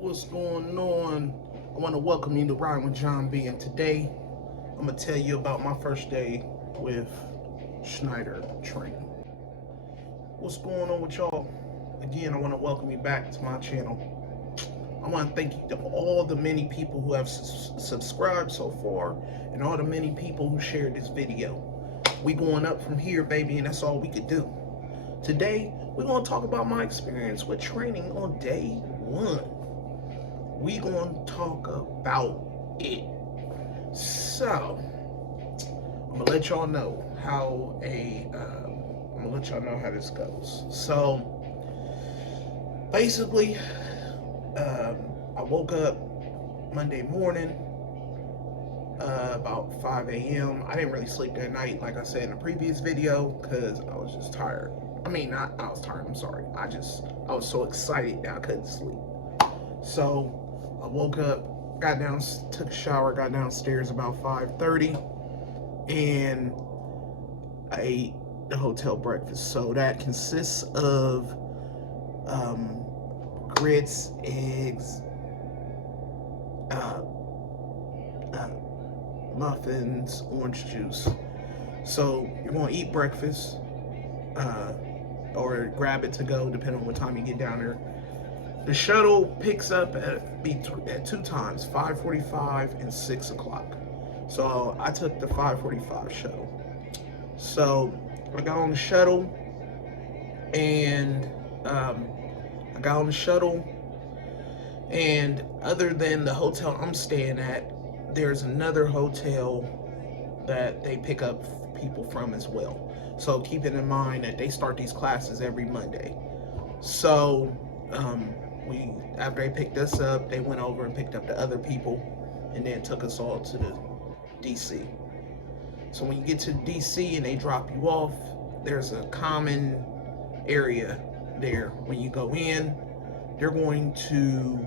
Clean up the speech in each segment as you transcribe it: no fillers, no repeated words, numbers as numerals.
What's going on? I want to welcome you to Ride with John B. And today I'm going to tell you about my first day with Schneider training. What's going on with y'all? Again, I want to welcome you back to my channel. I want to thank you to all the many people who have subscribed so far and all the many people who shared this video. We going up from here, baby, and that's all we could do. Today, we're going to talk about my experience with training on day one. We going to talk about it. So, I'm going to let y'all know how this goes. So, basically, I woke up Monday morning about 5 a.m. I didn't really sleep that night, like I said in the previous video, because I was just tired. I was tired, I'm sorry. I was so excited that I couldn't sleep. So, I woke up, got down, took a shower, got downstairs about 5:30, and I ate the hotel breakfast. So that consists of grits, eggs, muffins, orange juice. So you're gonna eat breakfast, or grab it to go, depending on what time you get down there. The shuttle picks up at two times, 5:45 and 6 o'clock. So I took the 5:45 shuttle. So I got on the shuttle, and other than the hotel I'm staying at, there's another hotel that they pick up people from as well. So keeping in mind that they start these classes every Monday. So after they picked us up, they went over and picked up the other people and then took us all to the DC. So when you get to DC and they drop you off, there's a common area there. When you go in, they're going to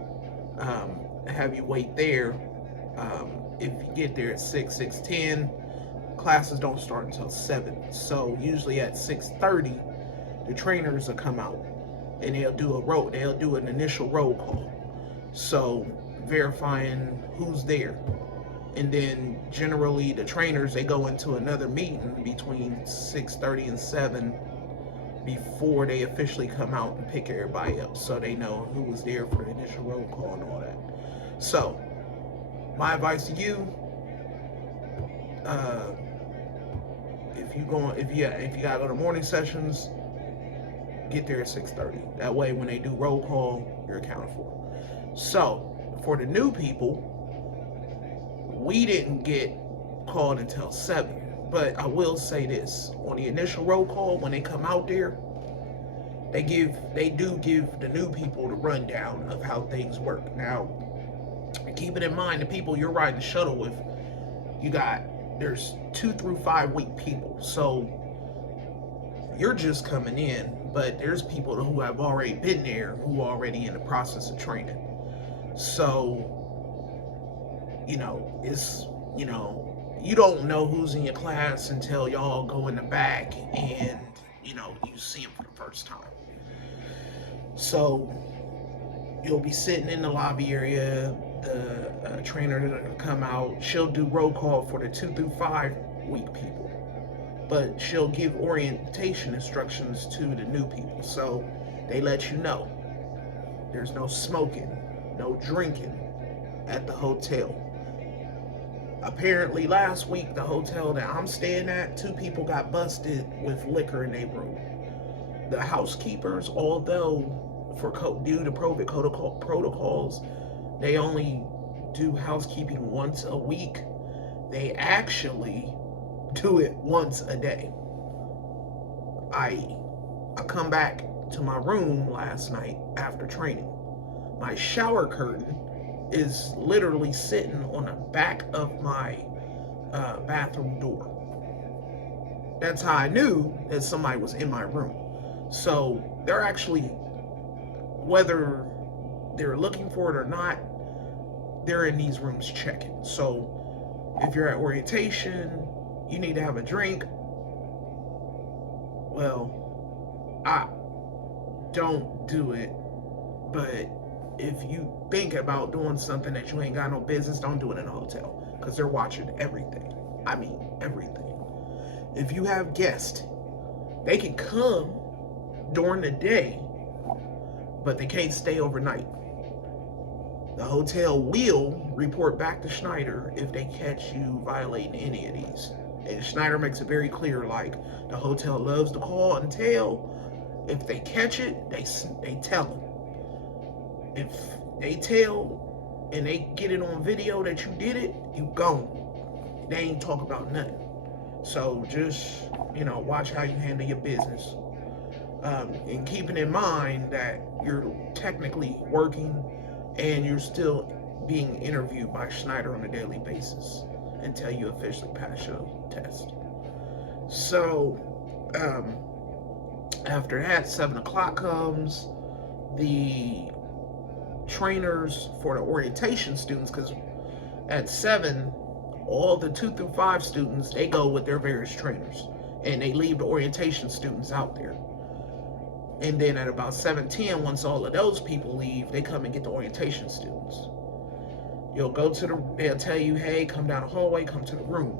have you wait there. If you get there at 6:10, classes don't start until 7. So usually at 6:30, the trainers will come out and they'll do an initial roll call. So verifying who's there. And then generally the trainers, they go into another meeting between 6:30 and 7 before they officially come out and pick everybody up, so they know who was there for the initial roll call and all that. So my advice to you, if you gotta go to morning sessions, get there at 6:30. That way when they do roll call, you're accounted for. So for the new people, we didn't get called until 7. But I will say this, on the initial roll call, when they come out there, they do give the new people the rundown of how things work. Now, keep it in mind, the people you're riding the shuttle with, there's 2 through 5 week people. So you're just coming in, but there's people who have already been there, who are already in the process of training. So, you don't know who's in your class until y'all go in the back and, you see them for the first time. So you'll be sitting in the lobby area, the trainer will come out, she'll do roll call for the 2 through 5 week people, but she'll give orientation instructions to the new people. So they let you know there's no smoking, no drinking at the hotel. Apparently last week, the hotel that I'm staying at, 2 people got busted with liquor in their room. The housekeepers, although due to COVID protocols, they only do housekeeping once a week, they actually do it once a day. I come back to my room last night after training. My shower curtain is literally sitting on the back of my bathroom door. That's how I knew that somebody was in my room. So they're actually, whether they're looking for it or not, they're in these rooms checking. So if you're at orientation, you need to have a drink. Well, I don't do it, but if you think about doing something that you ain't got no business, don't do it in a hotel, because they're watching everything. I mean, everything. If you have guests, they can come during the day, but they can't stay overnight. The hotel will report back to Schneider if they catch you violating any of these. And Schneider makes it very clear, like, the hotel loves to call and tell. If they catch it, they tell them. If they tell and they get it on video that you did it, you gone. They ain't talk about nothing. So just, watch how you handle your business. And keeping in mind that you're technically working and you're still being interviewed by Schneider on a daily basis until you officially pass your test. So, after that, 7 o'clock comes. The trainers for the orientation students, because at 7, all the 2 through 5 students, they go with their various trainers, and they leave the orientation students out there. And then at about 7:10, once all of those people leave, they come and get the orientation students. You'll go to they'll tell you, hey, come down the hallway, come to the room.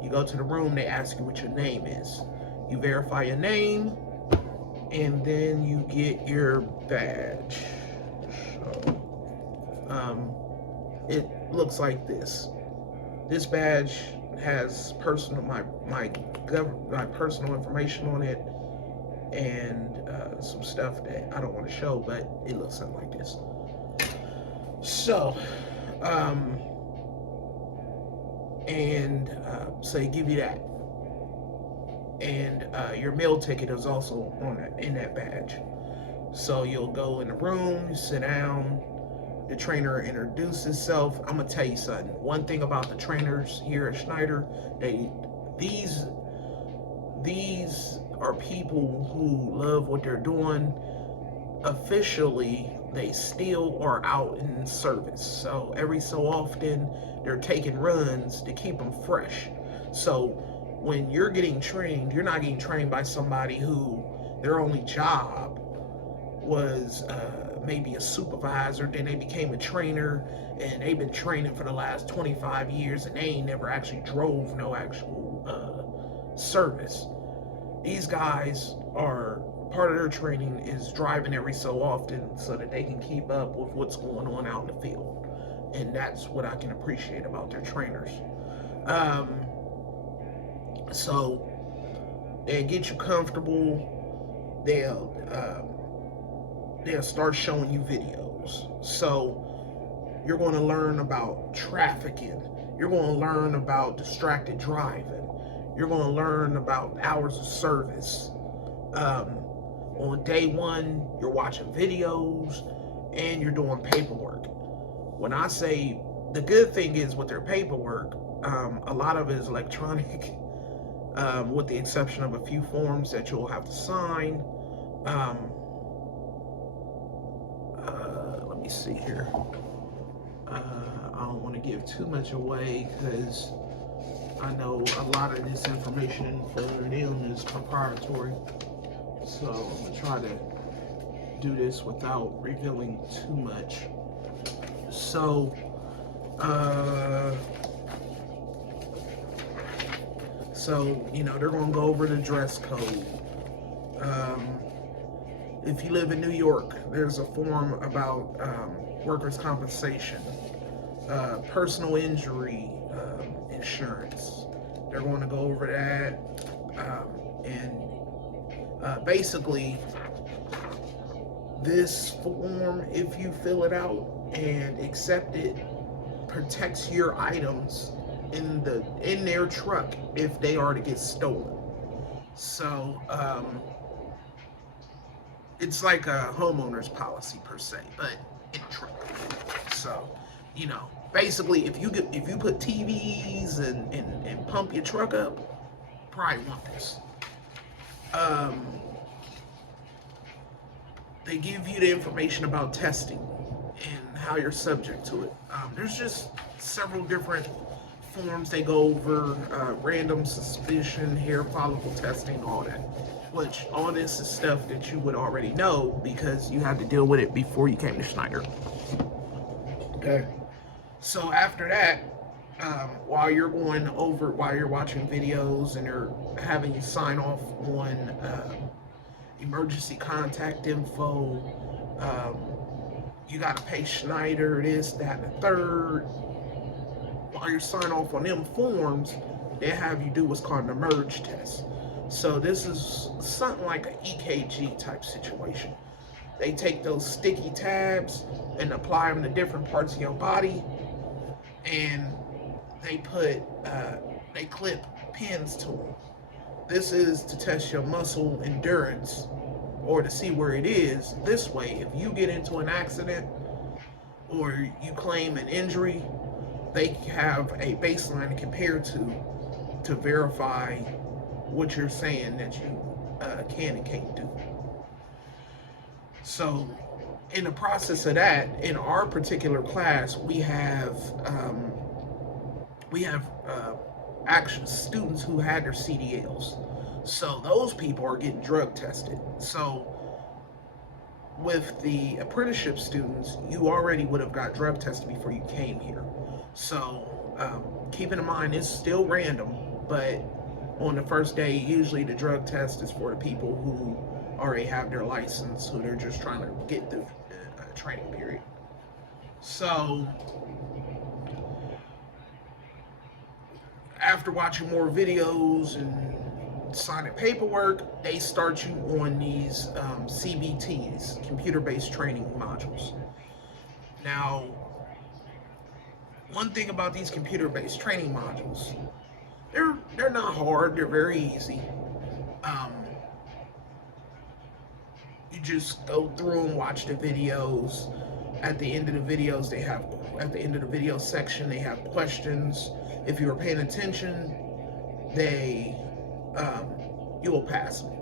You go to the room, they ask you what your name is. You verify your name, and then you get your badge. So, it looks like this. This badge has my personal information on it, and some stuff that I don't want to show, but it looks something like this. So, so they give you that, and your meal ticket is also in that badge. So you'll go in the room, you sit down, the trainer introduces himself. I'm gonna tell you something. One thing about the trainers here at Schneider, these are people who love what they're doing. Officially, they still are out in service. So every so often, they're taking runs to keep them fresh. So when you're getting trained, you're not getting trained by somebody who their only job was maybe a supervisor, then they became a trainer, and they've been training for the last 25 years, and they ain't never actually drove no actual service. These guys are, part of their training is driving every so often so that they can keep up with what's going on out in the field. And that's what I can appreciate about their trainers. So they'll get you comfortable. They'll start showing you videos. So you're going to learn about trafficking. You're going to learn about distracted driving. You're going to learn about hours of service. On day 1, you're watching videos and you're doing paperwork. When I say, the good thing is with their paperwork, a lot of it is electronic, with the exception of a few forms that you'll have to sign. Let me see here. I don't want to give too much away because I know a lot of this information for them is proprietary. So I'm going to try to do this without revealing too much. So, they're going to go over the dress code. If you live in New York, there's a form about workers' compensation, personal injury insurance. They're going to go over that, and basically, this form, if you fill it out and accept it, protects your items in their truck if they are to get stolen. So it's like a homeowner's policy per se, but in a truck. So, basically, if you put TVs and pump your truck up, probably want this. They give you the information about testing and how you're subject to it. There's just several different forms, they go over random suspicion, hair follicle testing, all that. Which all this is stuff that you would already know because you had to deal with it before you came to Schneider. Okay. So after that, while you're watching videos and they're having you sign off on emergency contact info, you got to pay Schneider, this, that, and the third. While you're signing off on them forms, they have you do what's called an emerge test. So this is something like an EKG type situation. They take those sticky tabs and apply them to different parts of your body, and they clip pins to them. This is to test your muscle endurance or to see where it is. This way, if you get into an accident or you claim an injury, they have a baseline to compare to verify what you're saying that you can and can't do. So in the process of that, in our particular class, we have actual students who had their CDLs. So those people are getting drug tested. So with the apprenticeship students, you already would have got drug tested before you came here. So keeping in mind, it's still random, but on the first day, usually the drug test is for the people who already have their license, who they're just trying to get through the training period. So after watching more videos and signing paperwork, they start you on these CBTs, computer-based training modules. Now, one thing about these computer-based training modules, they're not hard, they're very easy. You just go through and watch the videos. At the end of the videos, at the end of the video section, they have questions. If you were paying attention, you will pass them.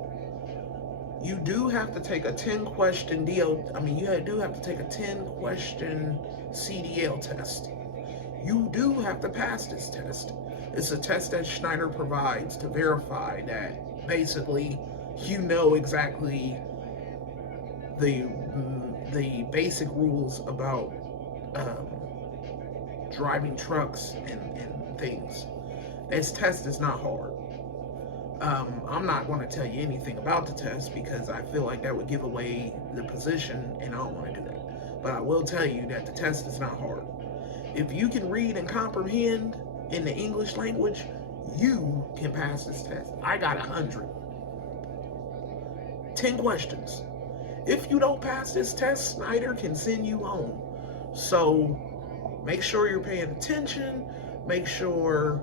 You do have to take a 10-question you do have to take a 10-question Cdl test. You do have to pass this test. It's a test that Schneider provides to verify that basically you know exactly the basic rules about driving trucks and things. This test is not hard. I'm not going to tell you anything about the test because I feel like that would give away the position, and I don't want to do that. But I will tell you that the test is not hard. If you can read and comprehend in the English language, you can pass this test. I got 100. 10 questions. If you don't pass this test, Schneider can send you home. So make sure you're paying attention. Make sure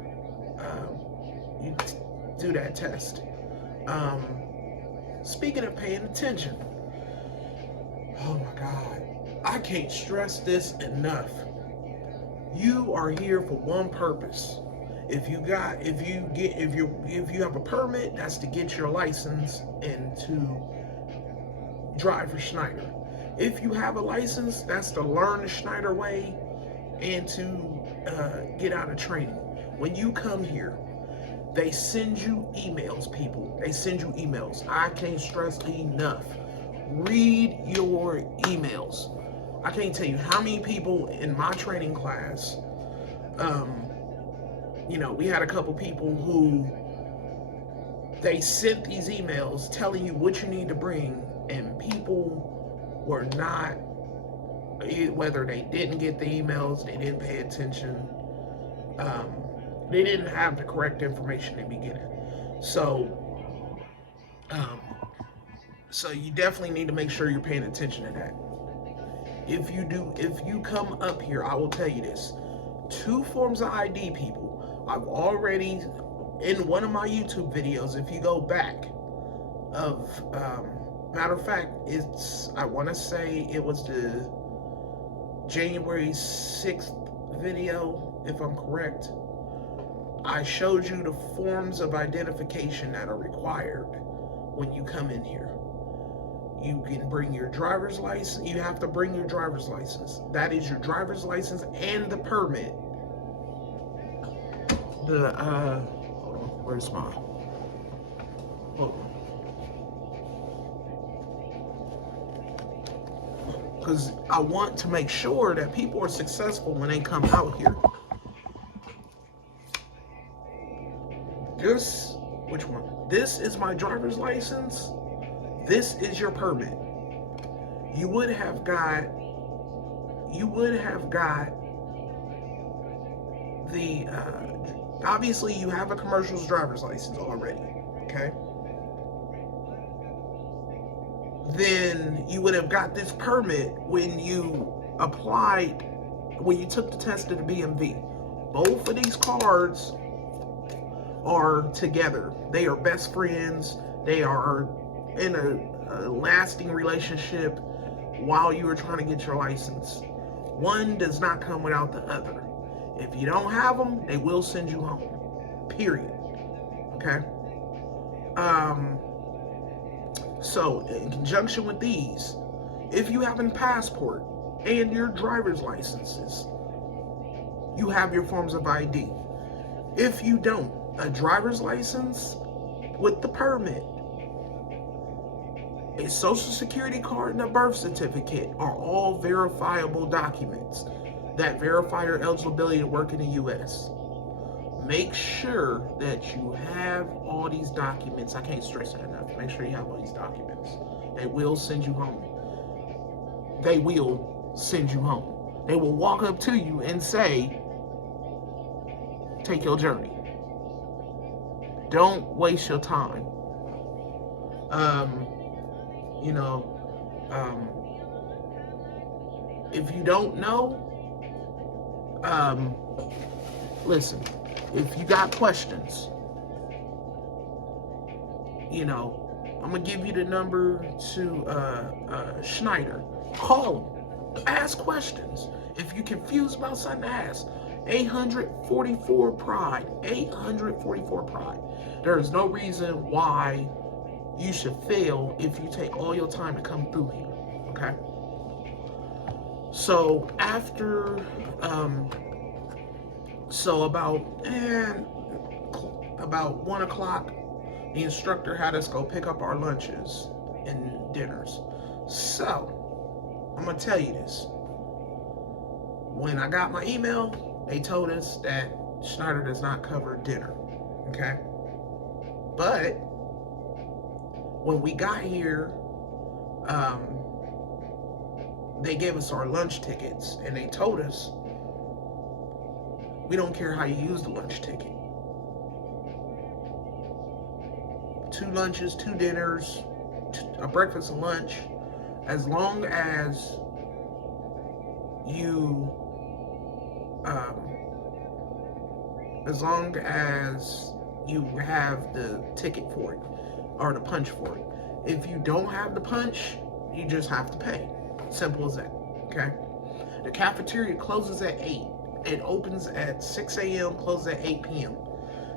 you do that test. Speaking of paying attention, oh my God, I can't stress this enough. You are here for one purpose. If you have a permit, that's to get your license and to drive for Schneider. If you have a license, that's to learn the Schneider way and to get out of training. When you come here, they send you emails, people. They send you emails. I can't stress enough. Read your emails. I can't tell you how many people in my training class, we had a couple people who they sent these emails telling you what you need to bring, and people were not, whether they didn't get the emails, they didn't pay attention, they didn't have the correct information in the beginning. So you definitely need to make sure you're paying attention to that. If you come up here, I will tell you this. 2 forms of ID, people. I've already, in one of my YouTube videos, if you go back, matter of fact, I want to say it was the January 6th video, if I'm correct. I showed you the forms of identification that are required when you come in here. You can bring your driver's license. You have to bring your driver's license. That is your driver's license and the permit. hold on, where's my, hold on. Because I want to make sure that people are successful when they come out here. Which one? This is my driver's license. This is your permit. You would have got the, obviously you have a commercial's driver's license already, okay? Then you would have got this permit when you applied, when you took the test at the BMV. Both of these cards are together. They are best friends. They are in a lasting relationship while you are trying to get your license. One does not come without the other. If you don't have them, they will send you home. Period. Okay? So, in conjunction with these, if you have a passport and your driver's licenses, you have your forms of ID. If you don't, a driver's license with the permit, a social security card, and a birth certificate are all verifiable documents that verify your eligibility to work in the U.S. Make sure that you have all these documents. I can't stress that enough. Make sure you have all these documents. They will send you home. They will send you home. They will walk up to you and say, take your journey. Don't waste your time. If you don't know, listen, if you got questions, I'm gonna give you the number to Schneider. Call them, ask questions. If you're confused about something, ask. 844 Pride. 844 Pride. There is no reason why you should fail if you take all your time to come through here. Okay? So after, about 1 o'clock, the instructor had us go pick up our lunches and dinners. So I'm gonna tell you this. When I got my email, they told us that Schneider does not cover dinner. Okay? But when we got here, they gave us our lunch tickets, and they told us, we don't care how you use the lunch ticket. 2 lunches, 2 dinners, a breakfast and lunch, as long as you have the ticket for it, or the punch for it. If you don't have the punch, you just have to pay. Simple as that, okay? The cafeteria closes at 8. It opens at 6 a.m., closes at 8 p.m.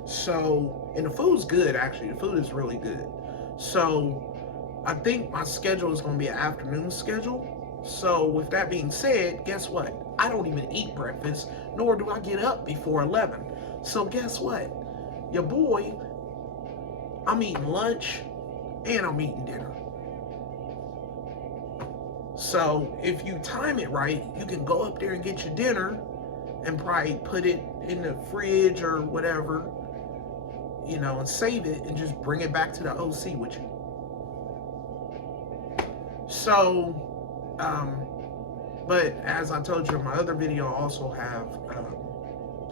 So, and the food's good, actually. The food is really good. So, I think my schedule is going to be an afternoon schedule. So, with that being said, guess what? I don't even eat breakfast, nor do I get up before 11. So, guess what? Your boy, I'm eating lunch, and I'm eating dinner. So, if you time it right, you can go up there and get your dinner and probably put it in the fridge or whatever, and save it and just bring it back to the OC with you. So, but as I told you in my other video, I also have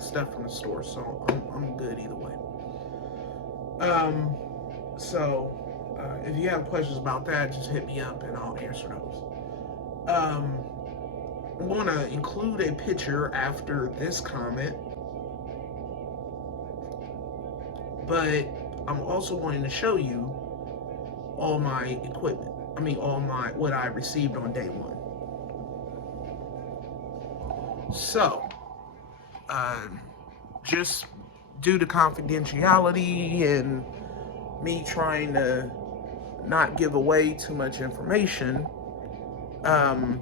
stuff from the store, so I'm good either way. If you have questions about that, just hit me up and I'll answer those. I'm going to include a picture after this comment, but I'm also going to show you all my equipment. What I received on day 1. So, just due to confidentiality and me trying to not give away too much information, I'm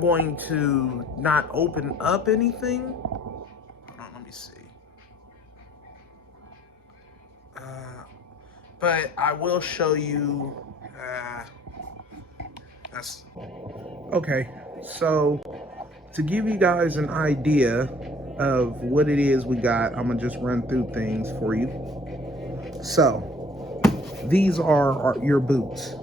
going to not open up anything see. But I will show you. That's okay. So to give you guys an idea of what it is we got, I'm gonna just run through things for you. So these are your boots.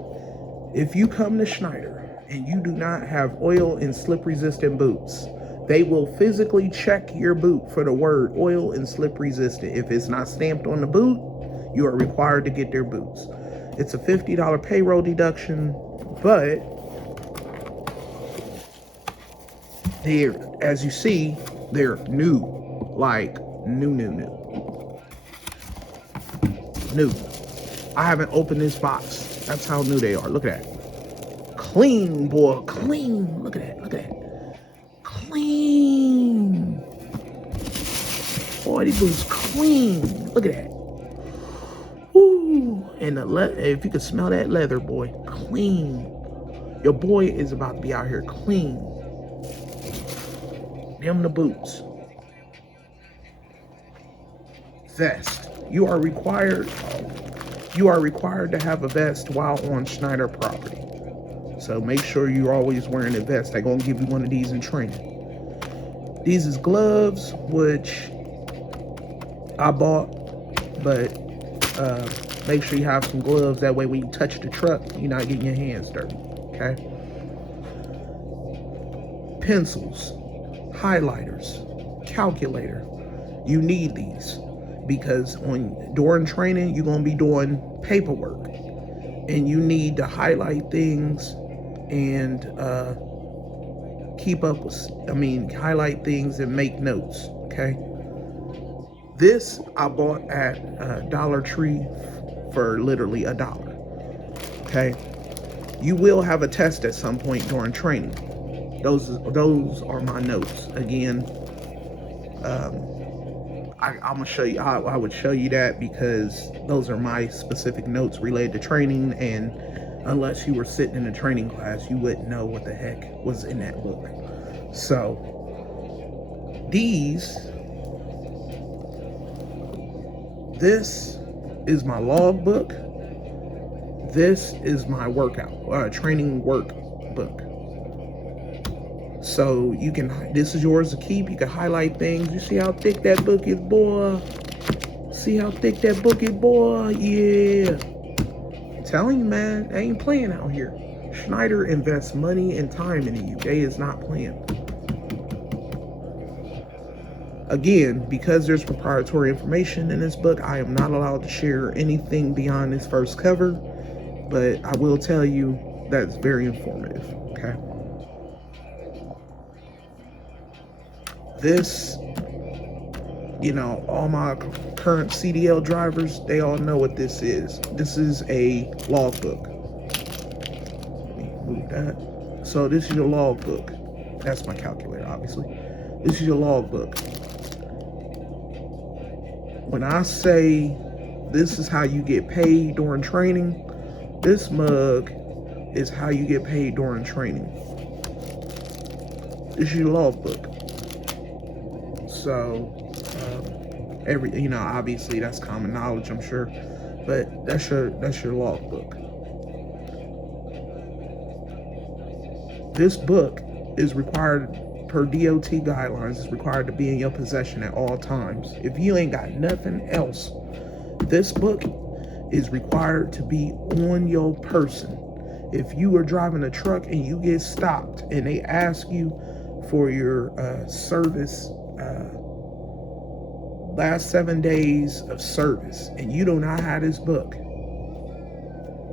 If you come to Schneider and you do not have oil and slip resistant boots, they will physically check your boot for the word oil and slip resistant. If it's not stamped on the boot, you are required to get their boots. It's a $50 payroll deduction, but they're, as you see, they're new, like new. I haven't opened this box. That's how new they are. Look at that. Clean, boy, clean. Look at that. Clean. Boy, these boots clean. Look at that. Woo. And if you can smell that leather, boy, clean. Your boy is about to be out here clean. Them the boots. Vest. You are required to have a vest while on Schneider property. So make sure you're always wearing a vest. They're gonna give you one of these in training. These is gloves, which I bought, but make sure you have some gloves. That way when you touch the truck, you're not getting your hands dirty, okay? Pencils, highlighters, calculator. You need these because during training, you're gonna be doing paperwork and you need to highlight things and highlight things and make notes, okay? This I bought at Dollar Tree for literally $1, okay? You will have a test at some point during training. Those are my notes. Again, I'm gonna show you. I would show you that because those are my specific notes related to training, and unless you were sitting in a training class, you wouldn't know what the heck was in that book. So this is my log book. This is my training workbook. So this is yours to keep. You can highlight things. You see how thick that book is, boy? See how thick that book is, boy? Yeah. I'm telling you, man, they ain't playing out here. Schneider invests money and time into you. They is not playing. Again, because there's proprietary information in this book, I am not allowed to share anything beyond this first cover, but I will tell you that it's very informative, okay? This, all my current CDL drivers, they all know what this is. This is a logbook. Let me move that. So this is your logbook. That's my calculator, obviously. This is your logbook. When I say this is how you get paid during training, this mug is how you get paid during training. This is your logbook. So, obviously that's common knowledge, I'm sure, but that's your logbook. This book is required per DOT guidelines. Is required to be in your possession at all times. If you ain't got nothing else, this book is required to be on your person. If you are driving a truck and you get stopped and they ask you for your service, last 7 days of service, and you do not have this book,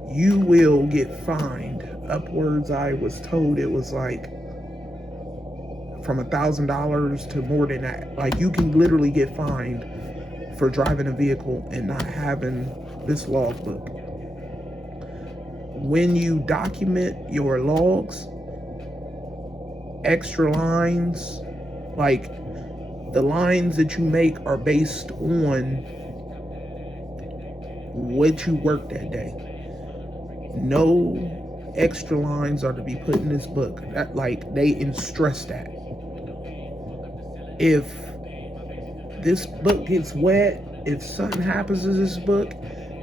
you will get fined upwards. I was told it was like from $1,000 to more than that. Like, you can literally get fined for driving a vehicle and not having this logbook. When you document your logs, extra lines, like the lines that you make are based on what you worked that day. No extra lines are to be put in this book. They stress that. If this book gets wet, if something happens to this book,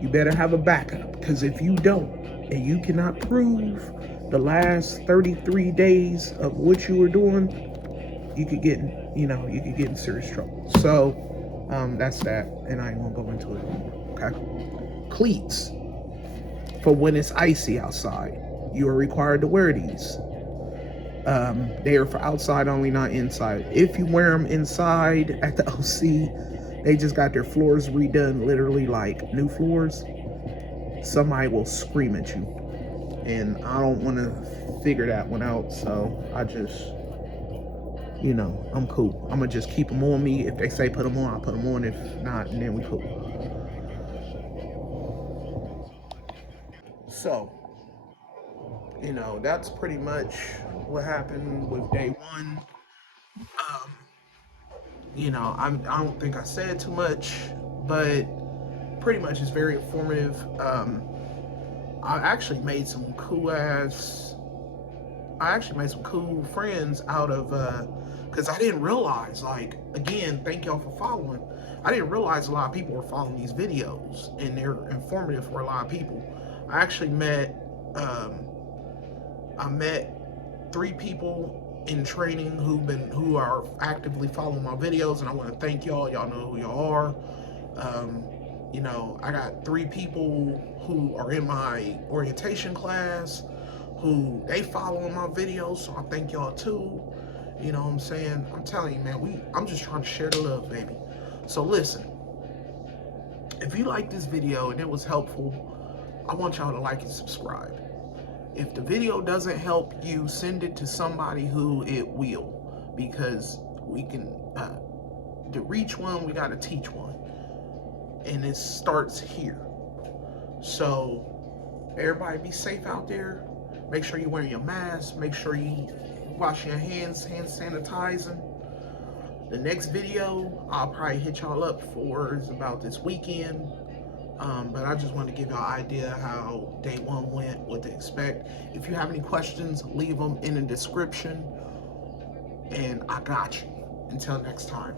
you better have a backup. Because if you don't, and you cannot prove the last 33 days of what you were doing, you could get, you could get in serious trouble. So that's that, and I ain't gonna go into it anymore. Okay. Cleats for when it's icy outside. You are required to wear these. They are for outside only, not inside. If you wear them inside at the OC, they just got their floors redone, literally like new floors. Somebody will scream at you, and I don't want to figure that one out. So I just, I'm cool. I'm gonna just keep them on me. If they say put them on, I'll put them on. If not, and then we cool. So, that's pretty much what happened with day one. Um, I don't think I said too much, but pretty much it's very informative. I actually made some cool ass. I actually made some cool friends out of, because I didn't realize, like, again, thank y'all for following. I didn't realize a lot of people were following these videos, and they're informative for a lot of people. I actually met, I met 3 people in training who are actively following my videos, and I want to thank y'all. Y'all know who y'all are. I got 3 people who are in my orientation class who they following my videos, so I thank y'all too. You know what I'm saying? I'm telling you, man, I'm just trying to share the love, baby. So listen, if you like this video and it was helpful, I want y'all to like and subscribe. If the video doesn't help you, send it to somebody who it will, because we can, to reach one, we got to teach one. And it starts here. So everybody be safe out there. Make sure you're wearing your mask. Make sure you washing your hands, hand sanitizing. The next video I'll probably hit y'all up for is about this weekend. But I just wanted to give y'all an idea how day one went, what to expect. If you have any questions, leave them in the description. And I got you. Until next time.